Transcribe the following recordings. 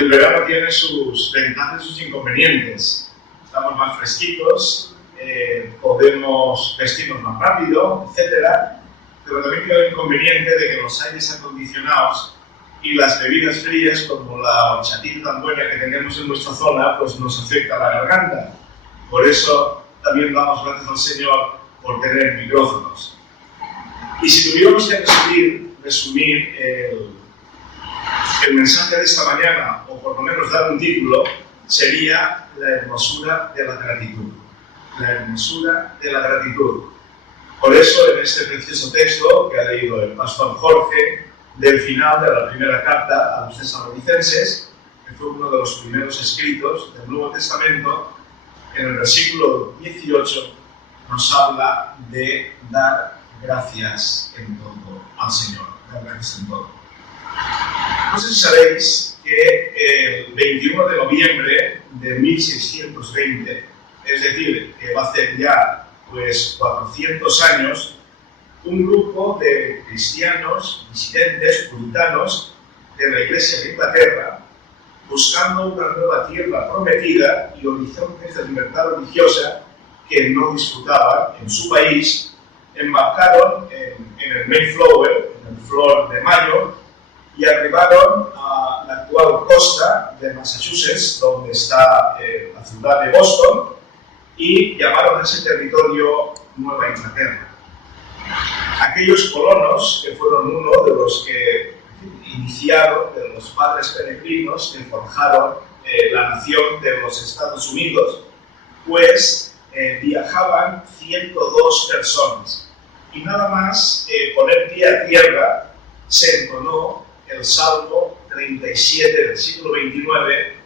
El verano tiene sus ventajas y sus inconvenientes. Estamos más fresquitos, podemos vestirnos más rápido, etc. Pero también tiene el inconveniente de que los aires acondicionados y las bebidas frías, como la horchatita tan buena que tenemos en nuestra zona, pues nos afecta la garganta. Por eso también damos gracias al Señor por tener micrófonos. Y si tuviéramos que resumir el mensaje de esta mañana, o por lo menos dar un título, sería la hermosura de la gratitud. La hermosura de la gratitud. Por eso, en este precioso texto que ha leído el pastor Jorge, del final de la primera carta a los tesalonicenses, que fue uno de los primeros escritos del Nuevo Testamento, en el versículo 18 nos habla de dar gracias en todo al Señor, dar gracias en todo. No sé si sabéis que el 21 de noviembre de 1620, es decir, que va a hacer ya 400 años, un grupo de cristianos, disidentes, puritanos de la Iglesia de Inglaterra, buscando una nueva tierra prometida y horizontes de libertad religiosa que no disfrutaban en su país, embarcaron en el Mayflower, en el Flor de Mayo, y arribaron a la actual costa de Massachusetts, donde está la ciudad de Boston, y llamaron a ese territorio Nueva Inglaterra. Aquellos colonos, que fueron uno de los que iniciaron, de los padres peregrinos que forjaron la nación de los Estados Unidos, pues viajaban 102 personas. Y nada más poner pie a tierra, se entonó el Salmo 37 del siglo XXIX,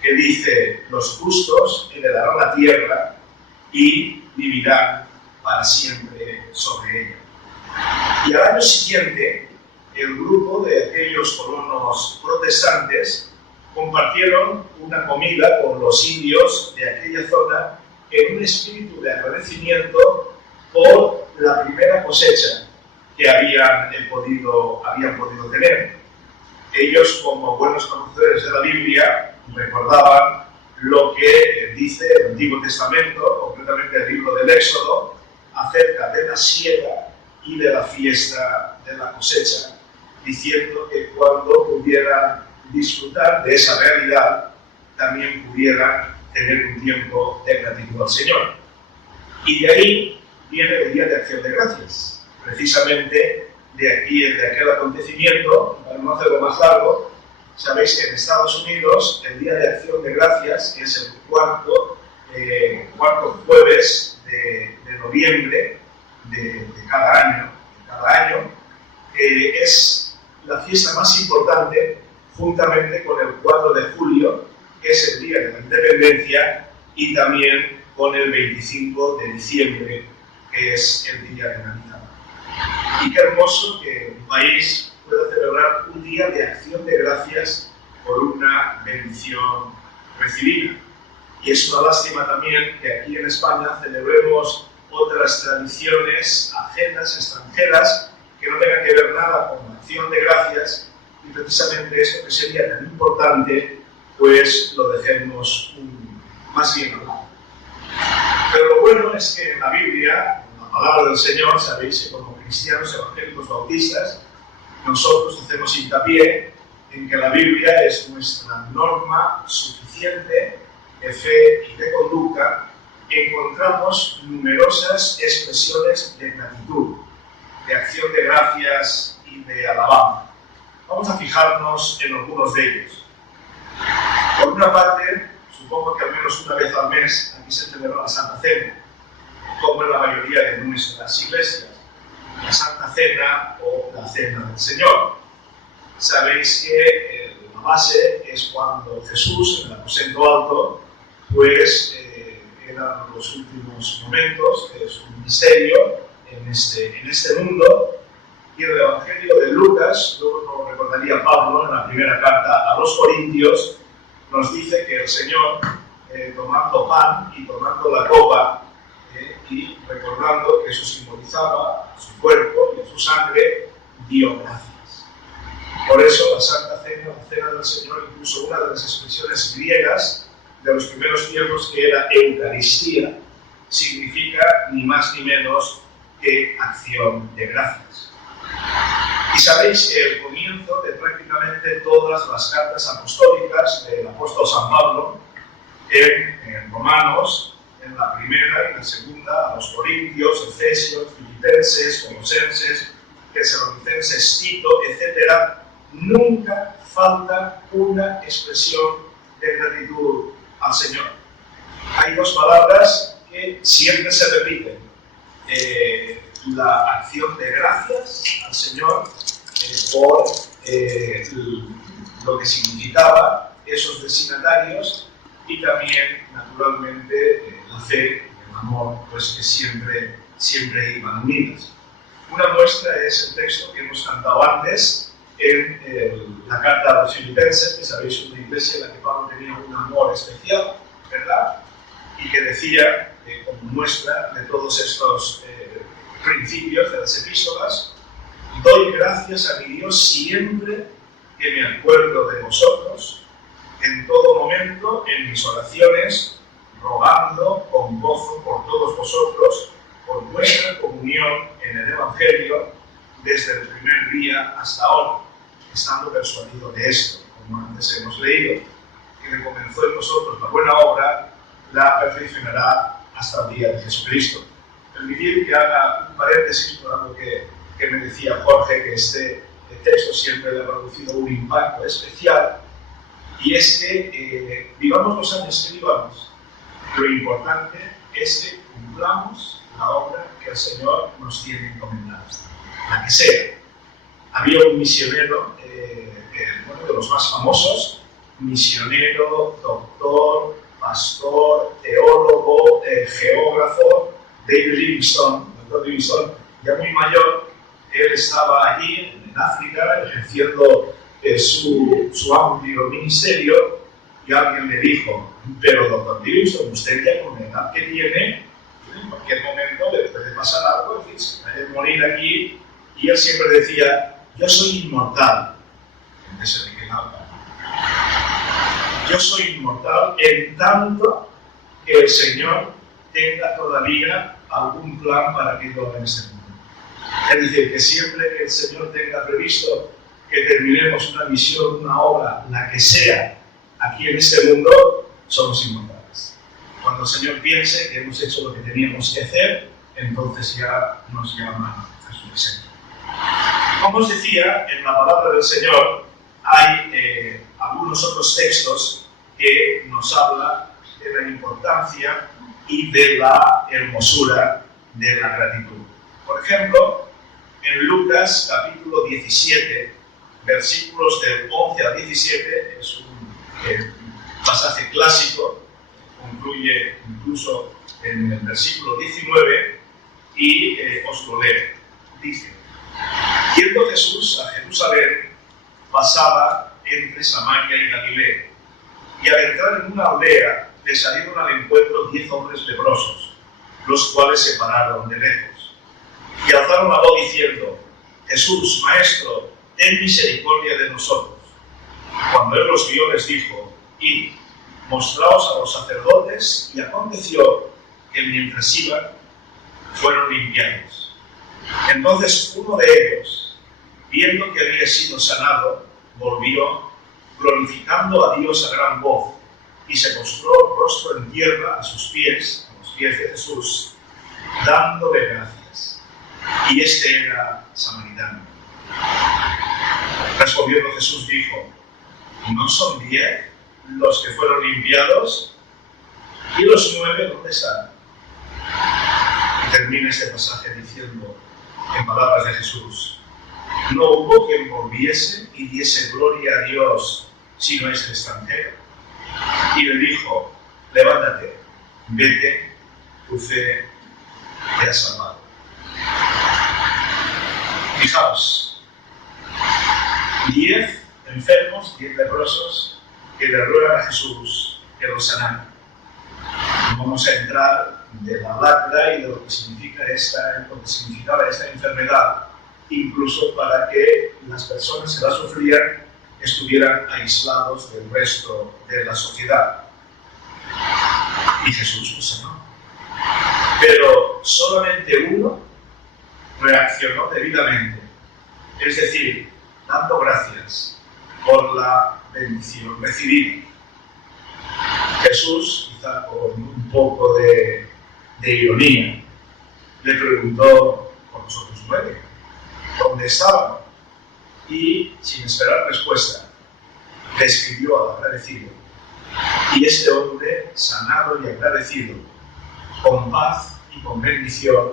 que dice: los justos heredarán la tierra y vivirán para siempre sobre ella. Y al año siguiente, el grupo de aquellos colonos protestantes compartieron una comida con los indios de aquella zona en un espíritu de agradecimiento por la primera cosecha que habían podido tener. Ellos, como buenos conocedores de la Biblia, recordaban lo que dice el Antiguo Testamento, concretamente el libro del Éxodo, acerca de la siega y de la fiesta de la cosecha, diciendo que cuando pudieran disfrutar de esa realidad, también pudieran tener un tiempo de gratitud al Señor. Y de ahí viene el Día de Acción de Gracias. Precisamente de aquel acontecimiento, para no hacerlo más largo, sabéis que en Estados Unidos el Día de Acción de Gracias, que es el cuarto jueves de noviembre de cada año, es la fiesta más importante, juntamente con el 4 de julio, que es el Día de la Independencia, y también con el 25 de diciembre, que es el Día de Navidad. Y qué hermoso que un país pueda celebrar un día de acción de gracias por una bendición recibida. Y es una lástima también que aquí en España celebremos otras tradiciones ajenas, extranjeras, que no tengan que ver nada con la acción de gracias, y precisamente esto que sería tan importante, pues lo dejemos más bien a lado. Pero lo bueno es que en la Biblia, en la palabra del Señor, sabéis que como cristianos evangélicos bautistas, nosotros hacemos hincapié en que la Biblia es nuestra norma suficiente de fe y de conducta. Encontramos numerosas expresiones de gratitud, de acción de gracias y de alabanza. Vamos a fijarnos en algunos de ellos. Por una parte, supongo que al menos una vez al mes aquí se celebra la Santa Cena, como en la mayoría de nuestras iglesias, la Santa Cena o la Cena del Señor. Sabéis que la base es cuando Jesús, en el aposento alto, pues eran los últimos momentos de su ministerio en este mundo, y en el Evangelio de Lucas, luego nos recordaría Pablo en la primera carta a los Corintios, nos dice que el Señor, tomando pan y tomando la copa, y recordando que eso simbolizaba a su cuerpo y a su sangre, dio gracias. Por eso la Santa Cena, la Cena del Señor, incluso una de las expresiones griegas de los primeros tiempos, que era Eucaristía, significa ni más ni menos que acción de gracias. Y sabéis que el comienzo de prácticamente todas las cartas apostólicas del apóstol San Pablo, en Romanos, en la primera y la segunda, a los Corintios, Efesios, Filipenses, Colosenses, Tesalonicenses, Tito, etc., nunca falta una expresión de gratitud al Señor. Hay dos palabras que siempre se repiten: la acción de gracias al Señor por lo que significaba esos destinatarios, y también, naturalmente, la fe, el amor, pues que siempre iban unidas. Una muestra es el texto que hemos cantado antes en la carta a los Filipenses, que sabéis, una iglesia en la que Pablo tenía un amor especial, ¿verdad? Y que decía, como muestra de todos estos principios de las epístolas: doy gracias a mi Dios siempre que me acuerdo de vosotros, en todo momento, en mis oraciones, rogando con gozo por todos vosotros, por vuestra comunión en el Evangelio, desde el primer día hasta ahora, estando persuadido de esto, como antes hemos leído, que me comenzó en vosotros la buena obra, la perfeccionará hasta el día de Jesucristo. Permitid que haga un paréntesis por algo que me decía Jorge, que este texto siempre le ha producido un impacto especial, y es que vivamos los años que vivamos, lo importante es que cumplamos la obra que el Señor nos tiene encomendada, la que sea. Había un misionero, uno de los más famosos, misionero, doctor, pastor, teólogo, geógrafo, David Livingstone. Doctor Livingstone, ya muy mayor, él estaba allí en África ejerciendo su amplio ministerio, y alguien le dijo: pero doctor Livingstone, usted ya con la edad que tiene, en cualquier momento le puede pasar algo, en fin, se puede morir aquí. Y él siempre decía: yo soy inmortal. Entonces se le quedaba: yo soy inmortal en tanto que el Señor tenga todavía algún plan para que yo haga en este mundo. Es decir, que siempre que el Señor tenga previsto que terminemos una misión, una obra, la que sea, aquí en este mundo, somos inmortales. Cuando el Señor piense que hemos hecho lo que teníamos que hacer, entonces ya nos llama a su presencia. Como os decía, en la palabra del Señor hay algunos otros textos que nos hablan de la importancia y de la hermosura de la gratitud. Por ejemplo, en Lucas capítulo 17, versículos del 11 al 17, es un pasaje clásico, concluye incluso en el versículo 19, y os lo leo. Dice: yendo Jesús a Jerusalén, pasaba entre Samaria y Galilea, y al entrar en una aldea le salieron al encuentro 10 hombres leprosos, los cuales se pararon de lejos, y alzaron la voz diciendo: Jesús, Maestro, ten misericordia de nosotros. Cuando él los vio, les dijo: id, mostraos a los sacerdotes. Y aconteció que mientras iban, fueron limpiados. Entonces uno de ellos, viendo que había sido sanado, volvió, glorificando a Dios a gran voz, y se postró rostro en tierra a sus pies, a los pies de Jesús, dándole gracias. Y este era samaritano. Respondiendo Jesús dijo: ¿no son 10 los que fueron limpiados? ¿Y los 9 dónde están? Y termina este pasaje diciendo, en palabras de Jesús: no hubo quien volviese y diese gloria a Dios, sino este extranjero. Y le dijo: levántate, vete, tu fe te ha salvado. Fijaos, 10 enfermos, 10 leprosos, que le ruegan a Jesús que los sanara. No vamos a entrar de la lacra y de lo que significaba esta enfermedad, incluso para que las personas que la sufrían estuvieran aislados del resto de la sociedad. Y Jesús pues sanó. Pero solamente uno reaccionó debidamente, es decir, dando gracias por la bendición recibida. Jesús, quizá con un poco de ironía, le preguntó por los otros 9, ¿dónde estaban? Y, sin esperar respuesta, describió al agradecido. Y este hombre, sanado y agradecido, con paz y con bendición,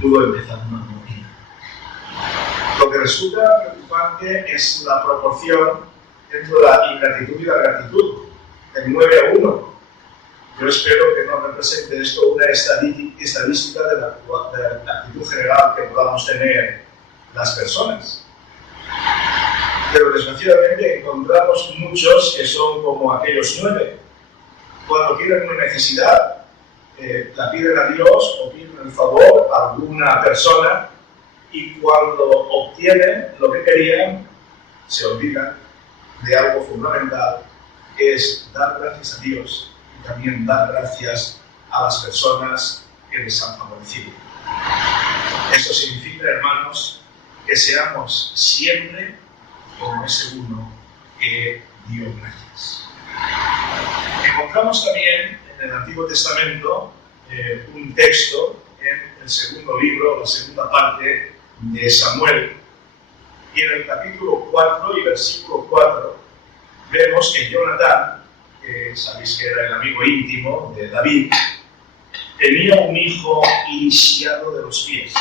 pudo empezar una nueva vida. Lo que resulta preocupante es la proporción entre la ingratitud y la gratitud, del 9 a 1. Yo espero que no represente esto una estadística de la actitud general que podamos tener las personas. Pero desgraciadamente encontramos muchos que son como aquellos 9. Cuando tienen una necesidad, la piden a Dios o piden el favor a alguna persona, y cuando obtienen lo que querían, se olvidan de algo fundamental, que es dar gracias a Dios y también dar gracias a las personas que les han favorecido. Esto significa, hermanos, que seamos siempre como ese uno que dio gracias. Encontramos también en el Antiguo Testamento un texto en el segundo libro, la segunda parte de Samuel, y en el capítulo 4 y versículo 4 vemos que Jonatán, que sabéis que era el amigo íntimo de David, tenía un hijo lisiado de los pies.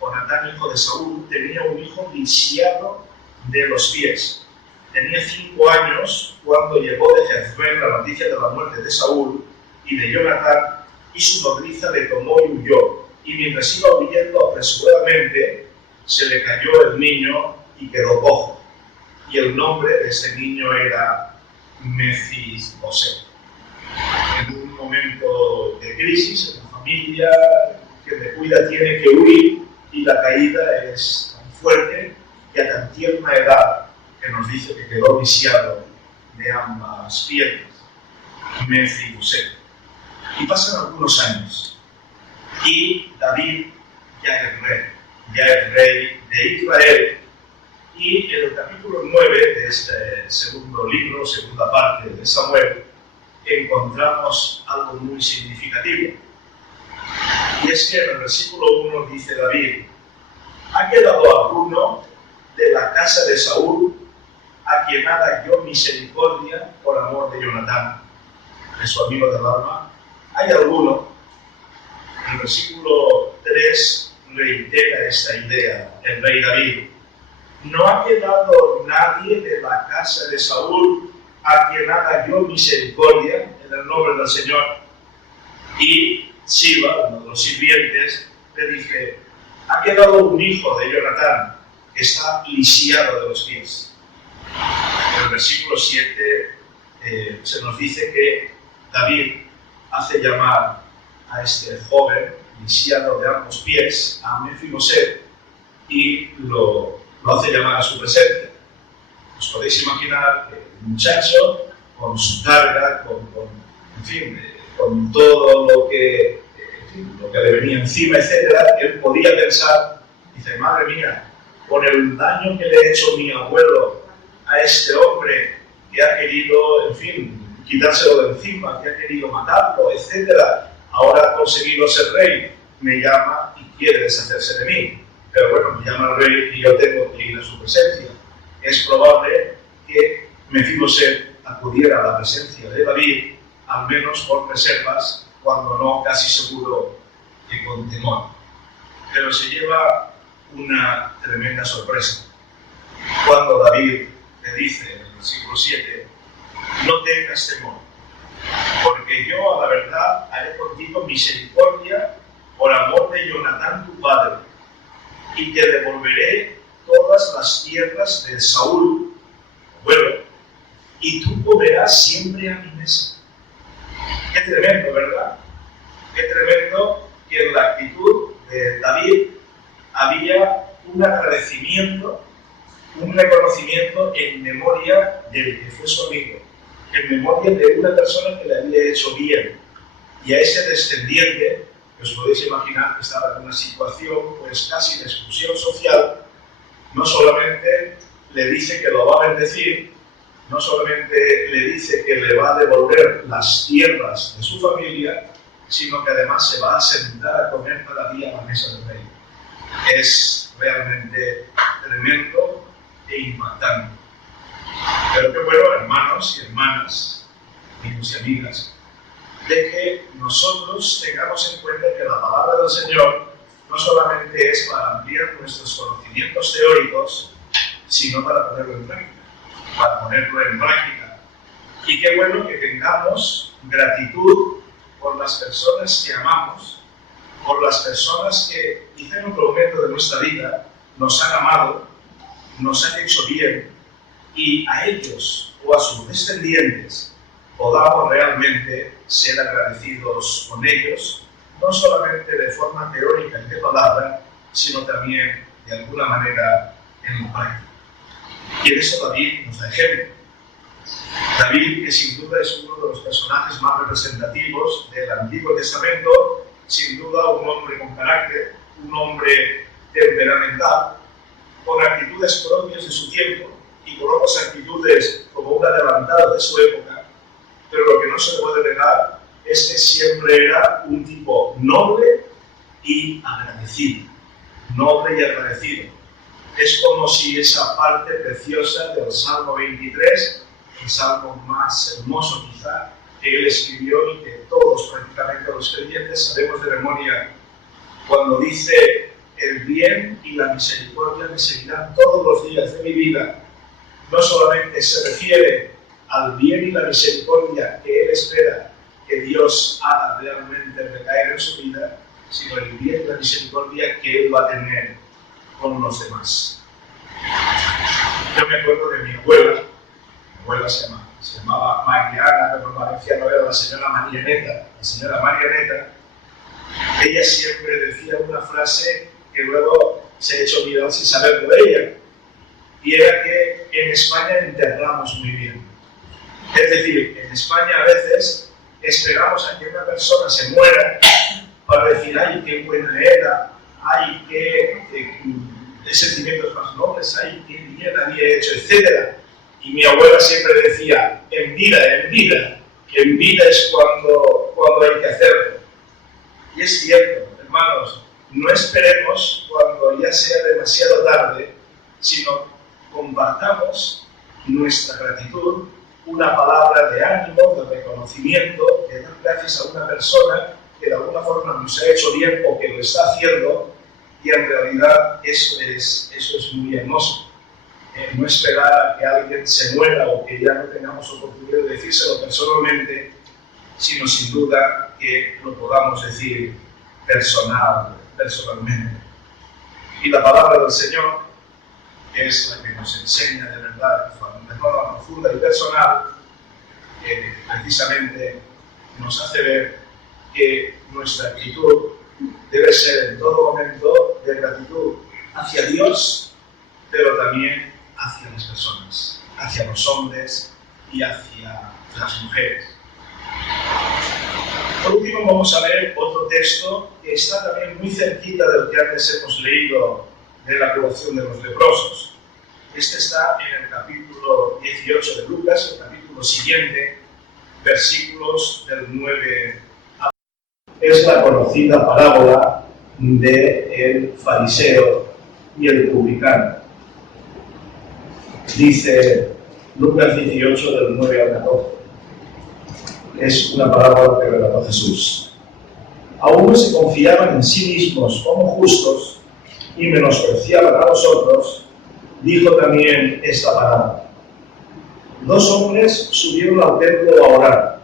Jonatán, hijo de Saúl, tenía un hijo lisiado de los pies. Tenía 5 años cuando llegó de Jezreel la noticia de la muerte de Saúl y de Jonatán, y su nodriza le tomó y huyó. Y mientras iba huyendo apresuradamente, se le cayó el niño y quedó cojo. Y el nombre de ese niño era Mefiboset. En un momento de crisis en la familia, que me cuida tiene que huir, y la caída es tan fuerte y a tan tierna edad que nos dice que quedó lisiado de ambas piernas. Mefiboset. Y pasan algunos años y David ya es rey de Israel, y en el capítulo 9 de este segundo libro, segunda parte de Samuel, encontramos algo muy significativo. Y es que en el versículo 1 dice David: ¿ha quedado alguno de la casa de Saúl a quien haga yo misericordia por amor de Jonatán, de su amigo del alma? ¿Hay alguno? En el versículo 3 reitera esta idea el rey David: ¿no ha quedado nadie de la casa de Saúl a quien haga yo misericordia en el nombre del Señor? Y Siba, uno de los sirvientes, le dice: ha quedado un hijo de Jonatán que está lisiado de los pies. En el versículo 7 se nos dice que David hace llamar a este joven lisiado de ambos pies, a Mefiboset, y lo hace llamar a su presencia. Os podéis imaginar que el muchacho, con su carga, con todo lo que le venía encima, etc., él podía pensar, dice: madre mía, con el daño que le ha hecho mi abuelo a este hombre que ha querido, quitárselo de encima, que ha querido matarlo, etc., ahora ha conseguido ser rey, me llama y quiere deshacerse de mí. Pero bueno, me llama el rey y yo tengo que ir a su presencia. Es probable que Mefiboset acudiera a la presencia de David, al menos con reservas, cuando no casi seguro que con temor. Pero se lleva una tremenda sorpresa cuando David le dice en el versículo 7: no tengas temor, porque yo a la verdad haré contigo misericordia por amor de Jonatán tu padre, y te devolveré todas las tierras de Saúl, bueno, y tú comerás siempre a mi mesa. Qué tremendo, ¿verdad? Qué tremendo que en la actitud de David había un agradecimiento un reconocimiento en memoria del que fue su amigo, en memoria de una persona que le había hecho bien. Y a ese descendiente, que os podéis imaginar que estaba en una situación pues casi de exclusión social, no solamente le dice que lo va a bendecir, no solamente le dice que le va a devolver las tierras de su familia, sino que además se va a sentar a comer cada día a la mesa del rey. Es realmente tremendo e impactante. Pero qué bueno, hermanos y hermanas, amigos y amigas, de que nosotros tengamos en cuenta que la palabra del Señor no solamente es para ampliar nuestros conocimientos teóricos, sino para ponerlo en práctica. Y qué bueno que tengamos gratitud por las personas que amamos, por las personas que quizá en otro momento de nuestra vida nos han amado, nos han hecho bien, y a ellos o a sus descendientes podamos realmente ser agradecidos con ellos, no solamente de forma teórica y de palabra, sino también de alguna manera en la práctica. Y en eso David nos da ejemplo. David, que sin duda es uno de los personajes más representativos del Antiguo Testamento, sin duda un hombre con carácter, un hombre temperamental, con actitudes propias de su tiempo y con otras actitudes como un adelantado de su época, pero lo que no se le puede negar es que siempre era un tipo noble y agradecido. Noble y agradecido. Es como si esa parte preciosa del Salmo 23, el salmo más hermoso quizá, que él escribió y que todos prácticamente los creyentes sabemos de memoria, cuando dice: el bien y la misericordia me seguirán todos los días de mi vida, no solamente se refiere al bien y la misericordia que él espera que Dios haga realmente recaer en su vida, sino el bien y la misericordia que él va a tener con los demás. Yo me acuerdo de mi abuela se llamaba Mariana, pero en valenciano era la señora Marianeta. La señora Marianeta, ella siempre decía una frase que luego se ha hecho viral sin saberlo de ella, y era que en España enterramos muy bien. Es decir, en España a veces esperamos a que una persona se muera para decir: ay, qué buena era, ay, qué sentimientos más nobles, ay, qué bien había hecho, etc. Y mi abuela siempre decía: en vida, que en vida es cuando hay que hacerlo. Y es cierto, hermanos, no esperemos cuando ya sea demasiado tarde, sino compartamos nuestra gratitud, una palabra de ánimo, de reconocimiento, de dar gracias a una persona que de alguna forma nos ha hecho bien o que lo está haciendo, y en realidad eso es muy hermoso. No esperar a que alguien se muera o que ya no tengamos oportunidad de decírselo personalmente, sino sin duda que lo podamos decir personalmente. Y la palabra del Señor es la que nos enseña de verdad, de forma profunda y personal, que precisamente nos hace ver que nuestra actitud debe ser en todo momento de gratitud hacia Dios, pero también hacia las personas, hacia los hombres y hacia las mujeres. Por último, vamos a ver otro texto que está también muy cerquita del que antes hemos leído, de la curación de los leprosos. Este está en el capítulo 18 de Lucas, el capítulo siguiente, versículos del 9 a 11. Es la conocida parábola del fariseo y el publicano. Dice Lucas 18, del 9 al 14. Es una parábola que relató Jesús. Algunos se confiaban en sí mismos como justos y menospreciaban a los otros. Dijo también esta parábola. Dos hombres subieron al templo a orar.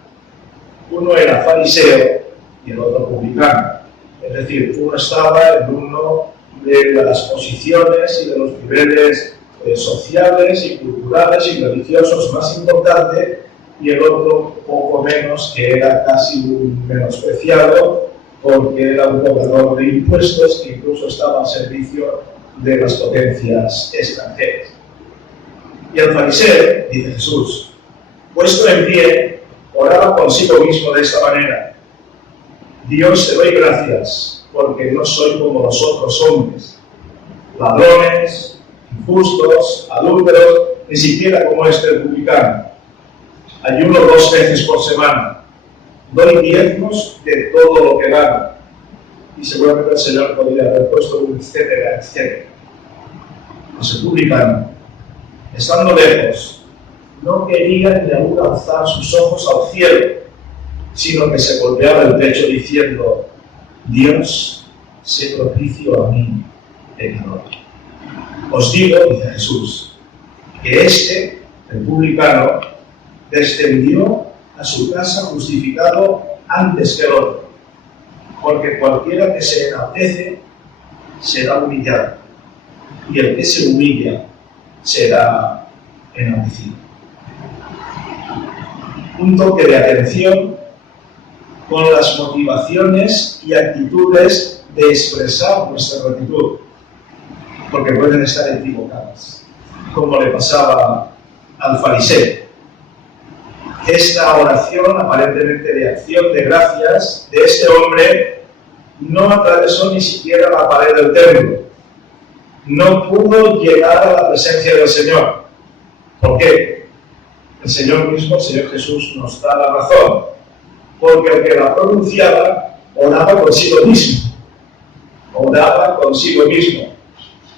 Uno era fariseo y el otro publicano. Es decir, uno estaba en uno de las posiciones y de los niveles sociales y culturales y religiosos más importantes, y el otro poco menos, que era casi un menospreciado porque era un cobrador de impuestos que incluso estaba al servicio de las potencias extranjeras. Y el fariseo, dice Jesús, puesto en pie, oraba consigo mismo de esta manera: Dios, te doy gracias, porque no soy como los otros hombres, ladrones, injustos, adúlteros, ni siquiera como este publicano. Ayuno 2 veces por semana, doy diezmos de todo lo que gano. Y seguramente el Señor podría haber puesto un etcétera, etcétera. Los publicanos, estando lejos, no querían ni aún alzar sus ojos al cielo, sino que se golpeaba el pecho diciendo: Dios, sé propicio a mí, pecador. Os digo, dice Jesús, que este, el publicano, descendió a su casa justificado antes que el otro, porque cualquiera que se enaltece será humillado, y el que se humilla será enaltecido. Un toque de atención con las motivaciones y actitudes de expresar nuestra gratitud, porque pueden estar equivocadas, como le pasaba al fariseo. Esta oración, aparentemente de acción de gracias, de este hombre, no atravesó ni siquiera la pared del templo. No pudo llegar a la presencia del Señor. ¿Por qué? El Señor mismo, el Señor Jesús, nos da la razón. Porque el que la pronunciaba oraba consigo mismo. Oraba consigo mismo.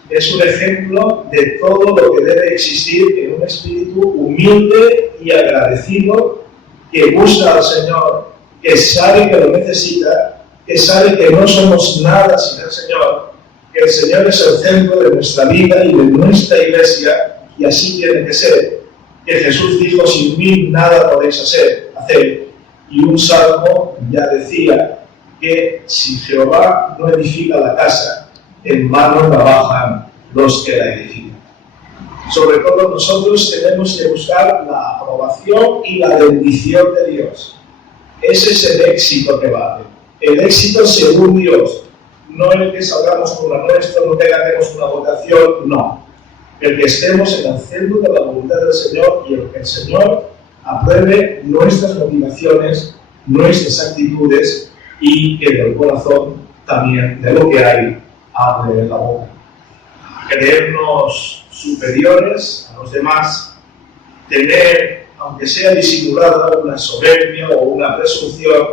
Es un ejemplo de todo lo que debe existir en un espíritu humilde y agradecido, que busca al Señor, que sabe que lo necesita, que sabe que no somos nada sin el Señor, que el Señor es el centro de nuestra vida y de nuestra iglesia, y así tiene que ser. Que Jesús dijo: sin mí nada podéis hacer. Y un salmo ya decía que si Jehová no edifica la casa, en vano trabajan los que la edifican. Sobre todo nosotros tenemos que buscar la aprobación y la bendición de Dios. Ese es el éxito que vale. El éxito según Dios. No el que salgamos con la nuestra, no que ganemos una votación, no. El que estemos en el centro de la voluntad del Señor y el que el Señor apruebe nuestras motivaciones, nuestras actitudes, y que del corazón también, de lo que hay, hable la boca. Creernos superiores a los demás, tener, aunque sea disimulada, una soberbia o una presunción,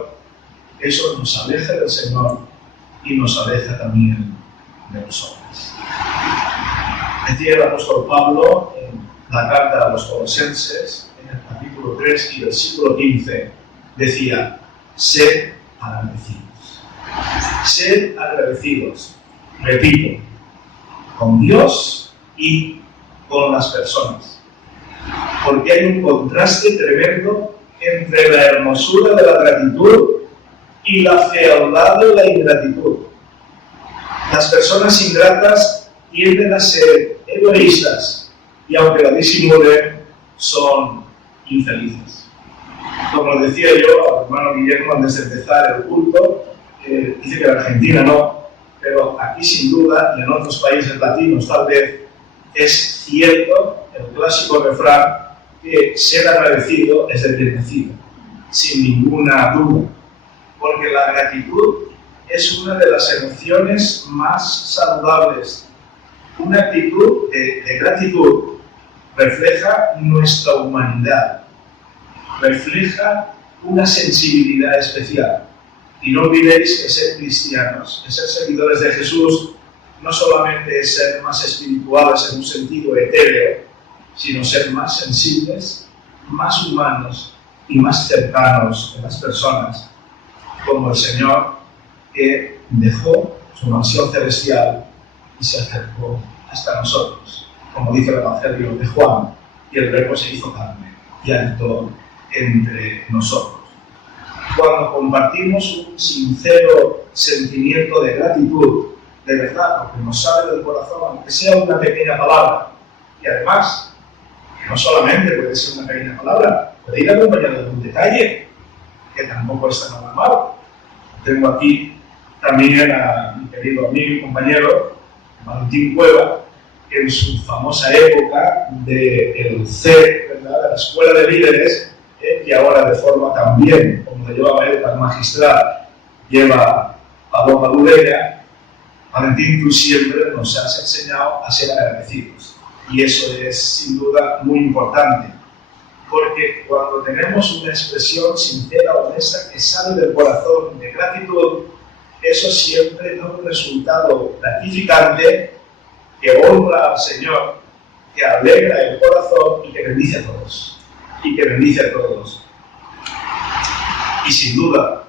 eso nos aleja del Señor y nos aleja también de los hombres. Decía el apóstol Pablo en la carta a los Colosenses, en el capítulo 3 y versículo 15, decía: sed agradecidos. Sed agradecidos, repito, con Dios y con las personas. Porque hay un contraste tremendo entre la hermosura de la gratitud y la fealdad de la ingratitud. Las personas ingratas tienden a ser egoístas y, aunque la disimulen, son infelices. Como decía yo al hermano Guillermo antes de empezar el culto, dice que en Argentina no, pero aquí sin duda y en otros países latinos tal vez es cierto el clásico refrán que ser agradecido es de bien nacido, sin ninguna duda, porque la gratitud es una de las emociones más saludables. Una actitud de gratitud refleja nuestra humanidad, refleja una sensibilidad especial. Y no olvidéis que ser cristianos, que ser seguidores de Jesús, no solamente es ser más espirituales en un sentido etéreo, sino ser más sensibles, más humanos y más cercanos a las personas, como el Señor, que dejó su mansión celestial y se acercó hasta nosotros, como dice el Evangelio de Juan, y el Verbo se hizo carne y habitó entre nosotros. Cuando compartimos un sincero sentimiento de gratitud, de verdad, porque nos sale del corazón, aunque sea una pequeña palabra, y además, no solamente puede ser una pequeña palabra, puede ir acompañado de un detalle, que tampoco es tan normal. Tengo aquí también a mi querido amigo y compañero, Valentín Cueva, en su famosa época del C, ¿verdad?, de la Escuela de Líderes, que ahora de forma también, como lo llevaba él tan magistral, lleva Paloma Dudella. Valentín, tú siempre nos has enseñado a ser agradecidos. Y eso es sin duda muy importante, porque cuando tenemos una expresión sincera, honesta, que sale del corazón de gratitud, eso siempre da un resultado gratificante que honra al Señor, que alegra el corazón y que bendice a todos. Y que bendice a todos. Y sin duda,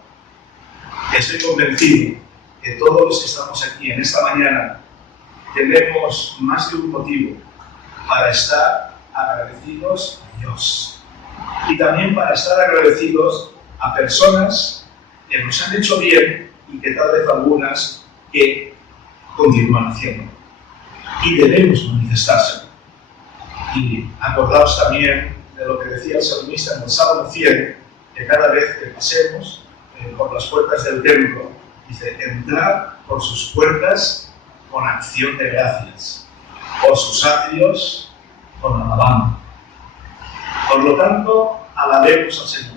estoy convencido que todos los que estamos aquí en esta mañana tenemos más de un motivo para estar agradecidos a Dios. Y también para estar agradecidos a personas que nos han hecho bien y que tal vez algunas que continúan haciendo. Y debemos manifestárselo. Y acordaos también de lo que decía el salmista en el Salmo 100, que cada vez que pasemos por las puertas del templo, dice, entrad por sus puertas con acción de gracias, por sus atrios con alabanza. Por lo tanto, alabemos al Señor.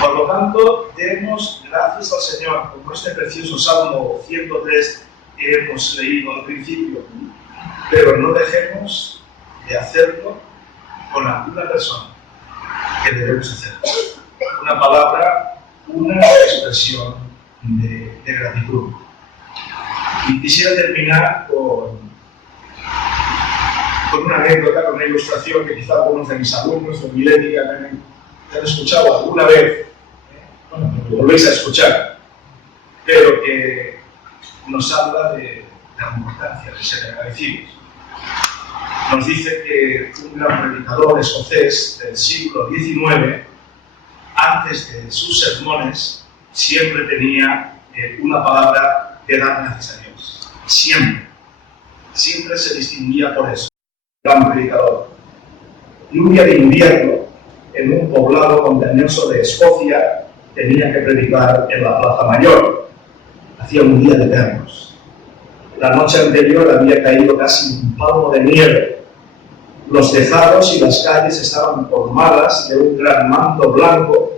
Por lo tanto, demos gracias al Señor, como este precioso Salmo 103 que hemos leído al principio. Pero no dejemos de hacerlo con alguna persona que debemos hacerlo. Una palabra, una expresión de gratitud. Y quisiera terminar con una anécdota, con una ilustración que quizá algunos de mis alumnos de Milética han escuchado alguna vez, bueno, lo volvéis a escuchar, pero que nos habla de la importancia de ser agradecidos. Nos dice que un gran predicador escocés del siglo XIX, antes de sus sermones, siempre tenía una palabra de dar gracias a Dios. Siempre se distinguía por eso. Gran predicador. Y un día de invierno, en un poblado montañoso de Escocia, tenía que predicar en la Plaza Mayor. Hacía un día de perros. La noche anterior había caído casi un palmo de nieve. Los tejados y las calles estaban formadas de un gran manto blanco.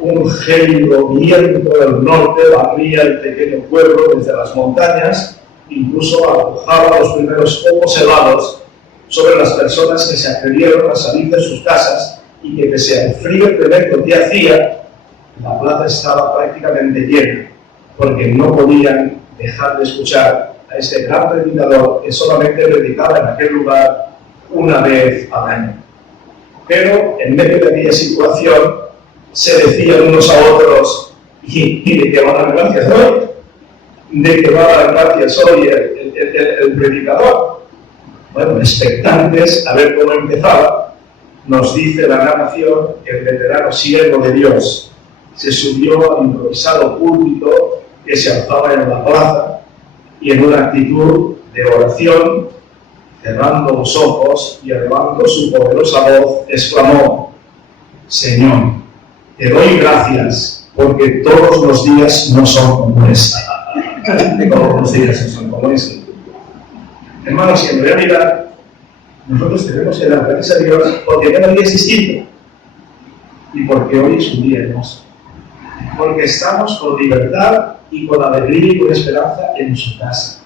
Un gélido viento del norte barría el pequeño pueblo desde las montañas, incluso arrojaba los primeros pocos helados sobre las personas que se atrevieron a salir de sus casas y que, pese al frío tremendo que hacía, la plaza estaba prácticamente llena, porque no podían dejar de escuchar a este gran predicador que solamente predicaba en aquel lugar una vez al año. Pero en medio de aquella situación se decían unos a otros, ¿y de qué va a dar gracias hoy? ¿De qué va a dar gracias hoy el predicador? Bueno, expectantes a ver cómo empezaba, nos dice la narración que el veterano siervo de Dios se subió al improvisado púlpito que se alzaba en la plaza y en una actitud de oración, cerrando los ojos y elevando su poderosa voz, exclamó: Señor, te doy gracias porque todos los días no son como este. Todos los días no son como este. Hermanos, y en realidad nosotros tenemos que dar gracias a Dios porque cada día es distinto y porque hoy es un día hermoso. Porque estamos con libertad y con alegría y con esperanza en su casa,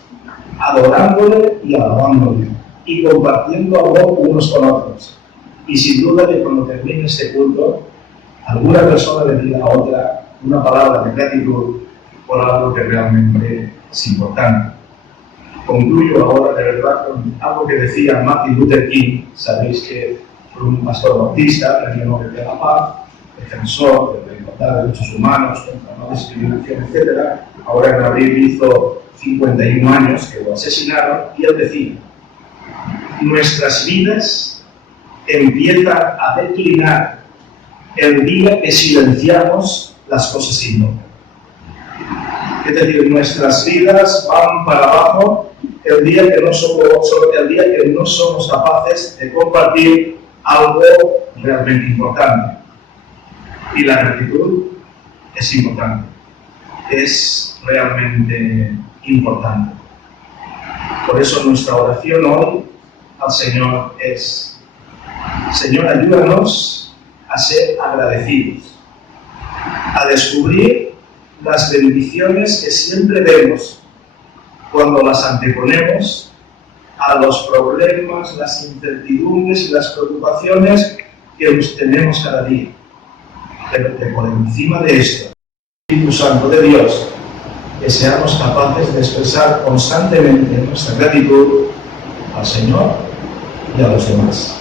adorándole y alabándole y compartiendo amor unos con otros. Y sin duda que cuando termine este culto, alguna persona le diga a otra una palabra de gratitud por algo que realmente es importante. Concluyo ahora de verdad con algo que decía Martin Luther King. Sabéis que fue un pastor bautista, premio Nobel de la Paz, defensor de la igualdad de derechos humanos, contra la discriminación, etc. Ahora en abril hizo 51 años que lo asesinaron, y él decía: nuestras vidas empiezan a declinar el día que silenciamos las cosas que importan. Es decir, nuestras vidas van para abajo el día que no somos capaces de compartir algo realmente importante. Y la gratitud es importante, es realmente importante. Por eso nuestra oración hoy al Señor es: Señor, ayúdanos a ser agradecidos, a descubrir las bendiciones que siempre vemos cuando las anteponemos a los problemas, las incertidumbres y las preocupaciones que tenemos cada día. Pero que por encima de esto, Espíritu Santo de Dios, que seamos capaces de expresar constantemente nuestra gratitud al Señor y a los demás.